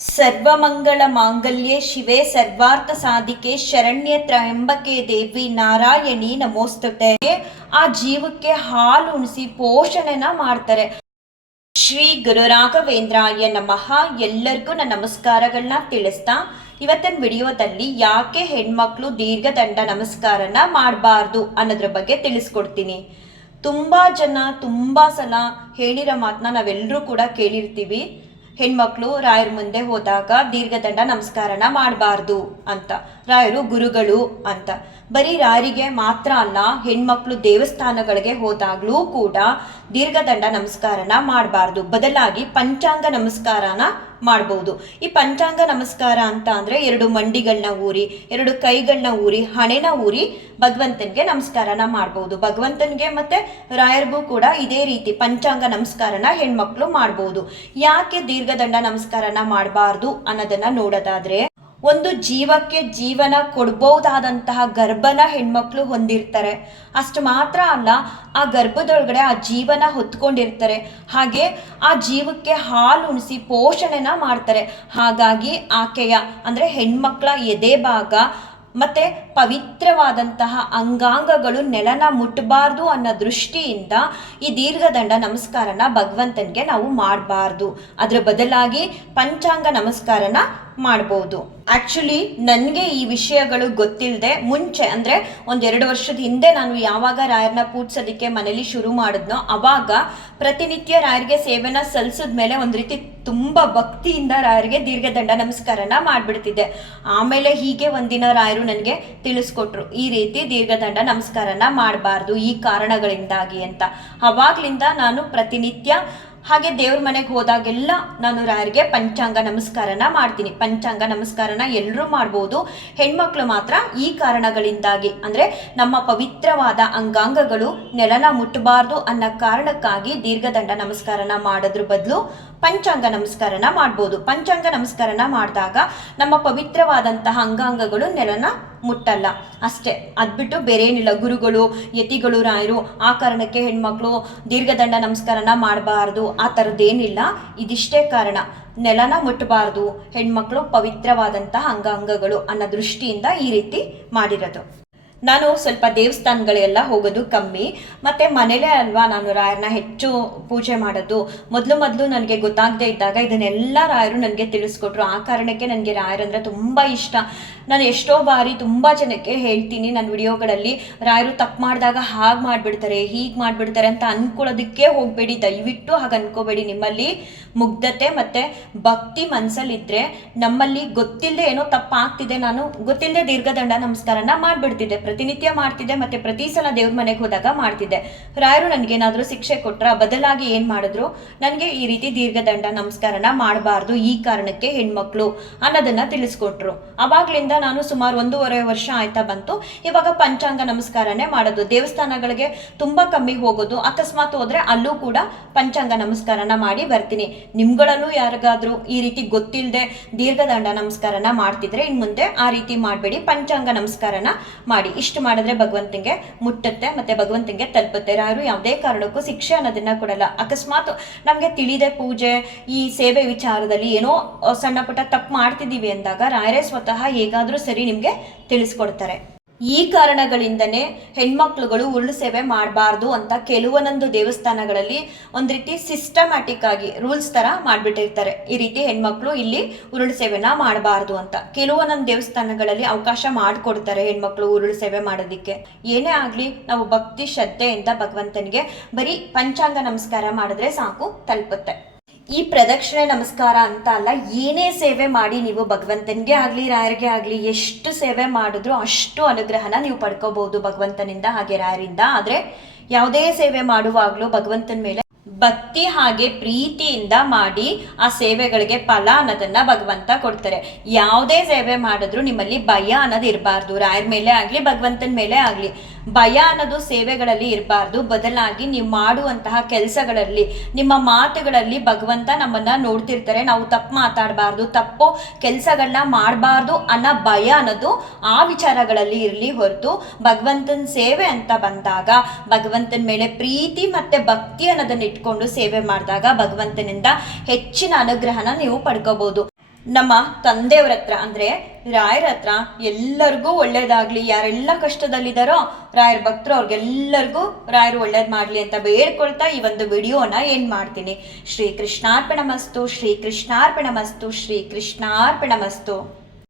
ಸರ್ವಮಂಗಳ ಮಾಂಗಲ್ಯೆ ಶಿವೆ ಸರ್ವಾರ್ಥ ಸಾಧಿಕೆ ಶರಣ್ಯ ತ್ರಯಂಬಕೆ ದೇವಿ ನಾರಾಯಣಿ ನಮೋಸ್ತುತೆ. ಆ ಜೀವಕ್ಕೆ ಹಾಲು ಉಣಿಸಿ ಪೋಷಣೆನ ಮಾಡ್ತಾರೆ. ಶ್ರೀ ಗುರು ರಾಘವೇಂದ್ರಾಯ ನಮಃ. ಎಲ್ಲರಿಗೂ ನನ್ನ ನಮಸ್ಕಾರಗಳನ್ನ ತಿಳಿಸ್ತಾ ಇವತ್ತಿನ ವಿಡಿಯೋದಲ್ಲಿ ಯಾಕೆ ಹೆಣ್ಮಕ್ಳು ದೀರ್ಘದಂಡ ನಮಸ್ಕಾರನ ಮಾಡಬಾರ್ದು ಅನ್ನೋದ್ರ ಬಗ್ಗೆ ತಿಳಿಸ್ಕೊಡ್ತೀನಿ. ತುಂಬಾ ಜನ ತುಂಬಾ ಸಲ ಹೇಳಿರೋ ಮಾತನ್ನ ನಾವೆಲ್ಲರೂ ಕೂಡ ಕೇಳಿರ್ತೀವಿ. ಹೆಣ್ಮಕ್ಳು ರಾಯರ ಮುಂದೆ ಹೋದಾಗ ದೀರ್ಘದಂಡ ನಮಸ್ಕಾರನ ಮಾಡಬಾರ್ದು ಅಂತ. ರಾಯರು ಗುರುಗಳು ಅಂತ. ಬರೀ ರಾಯರಿಗೆ ಮಾತ್ರ ಅಲ್ಲ, ಹೆಣ್ಮಕ್ಳು ದೇವಸ್ಥಾನಗಳಿಗೆ ಹೋದಾಗ್ಲೂ ಕೂಡ ದೀರ್ಘದಂಡ ನಮಸ್ಕಾರನ ಮಾಡಬಾರ್ದು. ಬದಲಾಗಿ ಪಂಚಾಂಗ ನಮಸ್ಕಾರನ ಮಾಡ್ಬೋದು. ಈ ಪಂಚಾಂಗ ನಮಸ್ಕಾರ ಅಂತ ಅಂದ್ರೆ 2 ಮಂಡಿಗಳನ್ನ ಊರಿ, 2 ಕೈಗಳನ್ನ ಊರಿ, ಹಣೆನ ಊರಿ ಭಗವಂತನಿಗೆ ನಮಸ್ಕಾರನ ಮಾಡ್ಬೋದು. ಭಗವಂತನಿಗೆ ಮತ್ತೆ ರಾಯರಿಗೂ ಕೂಡ ಇದೇ ರೀತಿ ಪಂಚಾಂಗ ನಮಸ್ಕಾರನ ಹೆಣ್ಮಕ್ಳು ಮಾಡ್ಬೋದು. ಯಾಕೆ ದೀರ್ಘದಂಡ ನಮಸ್ಕಾರನ ಮಾಡಬಾರ್ದು ಅನ್ನೋದನ್ನ ನೋಡೋದಾದ್ರೆ, ಒಂದು ಜೀವಕ್ಕೆ ಜೀವನ ಕೊಡ್ಬಹುದಾದಂತಹ ಗರ್ಭನ ಹೆಣ್ಮಕ್ಳು ಹೊಂದಿರ್ತಾರೆ. ಅಷ್ಟು ಮಾತ್ರ ಅಲ್ಲ, ಆ ಗರ್ಭದೊಳಗಡೆ ಆ ಜೀವನ ಹೊತ್ಕೊಂಡಿರ್ತಾರೆ. ಹಾಗೆ ಆ ಜೀವಕ್ಕೆ ಹಾಲು ಉಣಿಸಿ ಪೋಷಣೆನ ಮಾಡ್ತಾರೆ. ಹಾಗಾಗಿ ಆಕೆಯ ಅಂದ್ರೆ ಹೆಣ್ಮಕ್ಳ ಎದೆ ಭಾಗ ಮತ್ತೆ ಪವಿತ್ರವಾದಂತಹ ಅಂಗಾಂಗಗಳು ನೆಲನ ಮುಟ್ಟಬಾರ್ದು ಅನ್ನೋ ದೃಷ್ಟಿಯಿಂದ ಈ ದೀರ್ಘದಂಡ ನಮಸ್ಕಾರನ ಭಗವಂತನಿಗೆ ನಾವು ಮಾಡಬಾರ್ದು. ಅದ್ರ ಬದಲಾಗಿ ಪಂಚಾಂಗ ನಮಸ್ಕಾರನ ಮಾಡ್ಬೋದು. ಆಕ್ಚುಲಿ ನನಗೆ ಈ ವಿಷಯಗಳು ಗೊತ್ತಿಲ್ಲದೆ ಮುಂಚೆ ಅಂದ್ರೆ 1-2 ವರ್ಷದ ಹಿಂದೆ ನಾನು ಯಾವಾಗ ರಾಯರನ್ನ ಪೂಜಿಸೋದಕ್ಕೆ ಮನೇಲಿ ಶುರು ಮಾಡಿದ್ನೋ ಅವಾಗ ಪ್ರತಿನಿತ್ಯ ರಾಯರಿಗೆ ಸೇವೆನ ಸಲ್ಲಿಸಿದ್ಮೇಲೆ ಒಂದು ರೀತಿ ತುಂಬಾ ಭಕ್ತಿಯಿಂದ ರಾಯರಿಗೆ ದೀರ್ಘದಂಡ ನಮಸ್ಕಾರನ ಮಾಡ್ಬಿಡ್ತಿದ್ದೆ. ಆಮೇಲೆ ಹೀಗೆ ಒಂದಿನ ರಾಯರು ನನಗೆ ತಿಳಿಸ್ಕೊಟ್ರು, ಈ ರೀತಿ ದೀರ್ಘದಂಡ ನಮಸ್ಕಾರನ ಮಾಡಬಾರ್ದು ಈ ಕಾರಣಗಳಿಂದಾಗಿ ಅಂತ. ಅವಾಗ್ಲಿಂದ ನಾನು ಪ್ರತಿನಿತ್ಯ ಹಾಗೆ ದೇವ್ರ ಮನೆಗೆ ಹೋದಾಗೆಲ್ಲ ನಾನು ರಾಯರಿಗೆ ಪಂಚಾಂಗ ನಮಸ್ಕಾರನ ಮಾಡ್ತೀನಿ. ಪಂಚಾಂಗ ನಮಸ್ಕಾರನ ಎಲ್ಲರೂ ಮಾಡ್ಬೋದು, ಹೆಣ್ಮಕ್ಳು ಮಾತ್ರ ಈ ಕಾರಣಗಳಿಂದಾಗಿ ಅಂದ್ರೆ ನಮ್ಮ ಪವಿತ್ರವಾದ ಅಂಗಾಂಗಗಳು ನೆಲನ ಮುಟ್ಟಬಾರ್ದು ಅನ್ನೋ ಕಾರಣಕ್ಕಾಗಿ ದೀರ್ಘದಂಡ ನಮಸ್ಕಾರನ ಮಾಡೋದ್ರ ಬದಲು ಪಂಚಾಂಗ ನಮಸ್ಕಾರನ ಮಾಡ್ಬೋದು. ಪಂಚಾಂಗ ನಮಸ್ಕಾರನ ಮಾಡಿದಾಗ ನಮ್ಮ ಪವಿತ್ರವಾದಂತಹ ಅಂಗಾಂಗಗಳು ನೆಲನ ಮುಟ್ಟಲ್ಲ ಅಷ್ಟೇ. ಅದ್ಬಿಟ್ಟು ಬೇರೆ ಏನಿಲ್ಲ. ಗುರುಗಳು, ಯತಿಗಳು, ರಾಯರು ಆ ಕಾರಣಕ್ಕೆ ಹೆಣ್ಮಕ್ಳು ದೀರ್ಘದಂಡ ನಮಸ್ಕಾರನ ಮಾಡಬಾರ್ದು ಆ ಥರದ್ದೇನಿಲ್ಲ. ಇದಿಷ್ಟೇ ಕಾರಣ, ನೆಲನ ಮುಟ್ಟಬಾರ್ದು, ಹೆಣ್ಮಕ್ಳು ಪವಿತ್ರವಾದಂತಹ ಅಂಗಾಂಗಗಳು ಅನ್ನೋ ದೃಷ್ಟಿಯಿಂದ ಈ ರೀತಿ ಮಾಡಿರೋದು. ನಾನು ಸ್ವಲ್ಪ ದೇವಸ್ಥಾನಗಳೆಲ್ಲ ಹೋಗೋದು ಕಮ್ಮಿ, ಮತ್ತೆ ಮನೇಲೇ ಅಲ್ವಾ ನಾನು ರಾಯರನ್ನ ಹೆಚ್ಚು ಪೂಜೆ ಮಾಡೋದು. ಮೊದಲು ನನಗೆ ಗೊತ್ತಾಗದೇ ಇದ್ದಾಗ ಇದನ್ನೆಲ್ಲ ರಾಯರು ನನಗೆ ತಿಳಿಸ್ಕೊಟ್ರು. ಆ ಕಾರಣಕ್ಕೆ ನನಗೆ ರಾಯರಂದ್ರೆ ತುಂಬ ಇಷ್ಟ. ನಾನು ಎಷ್ಟೋ ಬಾರಿ ತುಂಬ ಜನಕ್ಕೆ ಹೇಳ್ತೀನಿ ನನ್ನ ವಿಡಿಯೋಗಳಲ್ಲಿ, ರಾಯರು ತಪ್ಪು ಮಾಡಿದಾಗ ಹಾಗೆ ಮಾಡಿಬಿಡ್ತಾರೆ, ಹೀಗೆ ಮಾಡಿಬಿಡ್ತಾರೆ ಅಂತ ಅಂದ್ಕೊಳ್ಳೋದಕ್ಕೆ ಹೋಗಬೇಡಿ. ದಯವಿಟ್ಟು ಹಾಗೆ ಅನ್ಕೋಬೇಡಿ. ನಿಮ್ಮಲ್ಲಿ ಮುಗ್ಧತೆ ಮತ್ತು ಭಕ್ತಿ ಮನಸ್ಸಲ್ಲಿದ್ದರೆ ನಮ್ಮಲ್ಲಿ ಗೊತ್ತಿಲ್ಲದೆ ಏನೋ ತಪ್ಪಾಗ್ತಿದೆ, ನಾನು ಗೊತ್ತಿಲ್ಲದೆ ದೀರ್ಘದಂಡ ನಮಸ್ಕಾರನ ಮಾಡಿಬಿಡ್ತಿದ್ದೆ. ಪ್ರತಿನಿತ್ಯ ಮಾಡ್ತಿದ್ದೆ, ಮತ್ತೆ ಪ್ರತಿ ಸಲ ದೇವ್ರ ಮನೆಗೆ ಹೋದಾಗ ಮಾಡ್ತಿದ್ದೆ. ರಾಯರು ನನಗೇನಾದರೂ ಶಿಕ್ಷೆ ಕೊಟ್ರ ಬದಲಾಗಿ ಏನು ಮಾಡಿದ್ರು, ನನಗೆ ಈ ರೀತಿ ದೀರ್ಘದಂಡ ನಮಸ್ಕಾರನ ಮಾಡಬಾರ್ದು ಈ ಕಾರಣಕ್ಕೆ ಹೆಣ್ಮಕ್ಳು ಅನ್ನೋದನ್ನ ತಿಳಿಸ್ಕೊಟ್ರು. ಅವಾಗ್ಲಿಂದ ನಾನು ಸುಮಾರು 1.5 ವರ್ಷ ಆಯ್ತಾ ಬಂತು. ಇವಾಗ ಪಂಚಾಂಗ ನಮಸ್ಕಾರನೇ ಮಾಡೋದು. ದೇವಸ್ಥಾನಗಳಿಗೆ ತುಂಬಾ ಕಮ್ಮಿ ಹೋಗೋದು, ಅಕಸ್ಮಾತ್ ಹೋದ್ರೆ ಅಲ್ಲೂ ಕೂಡ ಪಂಚಾಂಗ ನಮಸ್ಕಾರನ ಮಾಡಿ ಬರ್ತೀನಿ. ನಿಮ್ಗಳಲ್ಲೂ ಯಾರಿಗಾದ್ರೂ ಈ ರೀತಿ ಗೊತ್ತಿಲ್ಲದೆ ದೀರ್ಘದಂಡ ನಮಸ್ಕಾರನ ಮಾಡ್ತಿದ್ರೆ ಇನ್ ಮುಂದೆ ಆ ರೀತಿ ಮಾಡಬೇಡಿ, ಪಂಚಾಂಗ ನಮಸ್ಕಾರನ ಮಾಡಿ. ಇಷ್ಟು ಮಾಡಿದ್ರೆ ಭಗವಂತನಿಗೆ ಮುಟ್ಟುತ್ತೆ ಮತ್ತೆ ಭಗವಂತನಿಗೆ ತಲುಪುತ್ತೆ. ರಾಯರು ಯಾವುದೇ ಕಾರಣಕ್ಕೂ ಶಿಕ್ಷೆ ಅನ್ನೋದನ್ನ ಕೊಡಲ್ಲ. ಅಕಸ್ಮಾತ್ ನಮ್ಗೆ ತಿಳಿದೆ ಪೂಜೆ ಈ ಸೇವೆ ವಿಚಾರದಲ್ಲಿ ಏನೋ ಸಣ್ಣ ಪುಟ್ಟ ತಪ್ಪು ಮಾಡ್ತಿದೀವಿ ಅಂದಾಗ ರಾಯರೇ ಸ್ವತಃ ಹೇಗಾದ್ರೂ ಸರಿ ನಿಮ್ಗೆ ತಿಳಿಸ್ಕೊಡ್ತಾರೆ. ಈ ಕಾರಣಗಳಿಂದನೇ ಹೆಣ್ಮಕ್ಳುಗಳು ಉರುಳು ಸೇವೆ ಮಾಡಬಾರ್ದು ಅಂತ ಕೆಲವೊಂದೊಂದು ದೇವಸ್ಥಾನಗಳಲ್ಲಿ ಒಂದು ರೀತಿ ಸಿಸ್ಟಮ್ಯಾಟಿಕ್ ಆಗಿ ರೂಲ್ಸ್ ತರ ಮಾಡ್ಬಿಟ್ಟಿರ್ತಾರೆ. ಈ ರೀತಿ ಹೆಣ್ಮಕ್ಳು ಇಲ್ಲಿ ಉರುಳು ಸೇವೆನ ಮಾಡಬಾರ್ದು ಅಂತ. ಕೆಲವೊಂದೊಂದು ದೇವಸ್ಥಾನಗಳಲ್ಲಿ ಅವಕಾಶ ಮಾಡಿಕೊಡ್ತಾರೆ ಹೆಣ್ಮಕ್ಳು ಉರುಳು ಸೇವೆ ಮಾಡೋದಿಕ್ಕೆ. ಏನೇ ಆಗ್ಲಿ ನಾವು ಭಕ್ತಿ ಶ್ರದ್ಧೆಯಿಂದ ಭಗವಂತನಿಗೆ ಬರೀ ಪಂಚಾಂಗ ನಮಸ್ಕಾರ ಮಾಡಿದ್ರೆ ಸಾಕು, ತಲುಪುತ್ತೆ. ಈ ಪ್ರದಕ್ಷಿಣೆ ನಮಸ್ಕಾರ ಅಂತ ಅಲ್ಲ, ಏನೇ ಸೇವೆ ಮಾಡಿ ನೀವು ಭಗವಂತನಿಗೆ ಆಗ್ಲಿ ರಾಯರಿಗೆ ಆಗ್ಲಿ ಎಷ್ಟು ಸೇವೆ ಮಾಡಿದ್ರು ಅಷ್ಟು ಅನುಗ್ರಹನ ನೀವು ಪಡ್ಕೋಬಹುದು ಭಗವಂತನಿಂದ ಹಾಗೆ ರಾಯರಿಂದ. ಆದ್ರೆ ಯಾವುದೇ ಸೇವೆ ಮಾಡುವಾಗ್ಲೂ ಭಗವಂತನ ಮೇಲೆ ಭಕ್ತಿ ಹಾಗೆ ಪ್ರೀತಿಯಿಂದ ಮಾಡಿ ಆ ಸೇವೆಗಳಿಗೆ ಫಲ ಅನ್ನೋದನ್ನ ಭಗವಂತ ಕೊಡ್ತಾರೆ. ಯಾವುದೇ ಸೇವೆ ಮಾಡಿದ್ರು ನಿಮ್ಮಲ್ಲಿ ಭಯ ಅನ್ನೋದು ಇರಬಾರ್ದು. ರಾಯರ ಮೇಲೆ ಆಗ್ಲಿ ಭಗವಂತನ ಮೇಲೆ ಆಗ್ಲಿ ಭಯ ಅನ್ನೋದು ಸೇವೆಗಳಲ್ಲಿ ಇರಬಾರ್ದು. ಬದಲಾಗಿ ನೀವು ಮಾಡುವಂತಹ ಕೆಲಸಗಳಲ್ಲಿ ನಿಮ್ಮ ಮಾತುಗಳಲ್ಲಿ ಭಗವಂತ ನಮ್ಮನ್ನ ನೋಡ್ತಿರ್ತಾರೆ. ನಾವು ತಪ್ಪು ಮಾತಾಡಬಾರ್ದು, ತಪ್ಪು ಕೆಲಸಗಳನ್ನ ಮಾಡಬಾರ್ದು ಅನ್ನೋ ಭಯ ಅನ್ನೋದು ಆ ವಿಚಾರಗಳಲ್ಲಿ ಇರಲಿ ಹೊರತು ಭಗವಂತನ ಸೇವೆ ಅಂತ ಬಂದಾಗ ಭಗವಂತನ ಮೇಲೆ ಪ್ರೀತಿ ಮತ್ತೆ ಭಕ್ತಿ ಅನ್ನೋದನ್ನ ಇಟ್ಕೊಂಡು ಸೇವೆ ಮಾಡಿದಾಗ ಭಗವಂತನಿಂದ ಹೆಚ್ಚಿನ ಅನುಗ್ರಹನ ನೀವು ಪಡ್ಕೋಬಹುದು. ನಮ್ಮ ತಂದೆಯವ್ರ ಹತ್ರ ಅಂದರೆ ರಾಯರ ಹತ್ರ ಎಲ್ಲರಿಗೂ ಒಳ್ಳೇದಾಗಲಿ, ಯಾರೆಲ್ಲ ಕಷ್ಟದಲ್ಲಿದ್ದಾರೋ ರಾಯರ ಭಕ್ತರು ಅವ್ರಿಗೆಲ್ಲರಿಗೂ ರಾಯರು ಒಳ್ಳೇದು ಮಾಡಲಿ ಅಂತ ಬೇಡ್ಕೊಳ್ತಾ ಈ ಒಂದು ವಿಡಿಯೋನ ಏನು ಮಾಡ್ತೀನಿ. ಶ್ರೀ ಕೃಷ್ಣಾರ್ಪಣಮಸ್ತು, ಶ್ರೀ ಕೃಷ್ಣಾರ್ಪಣಮಸ್ತು, ಶ್ರೀ ಕೃಷ್ಣಾರ್ಪಣಮಸ್ತು.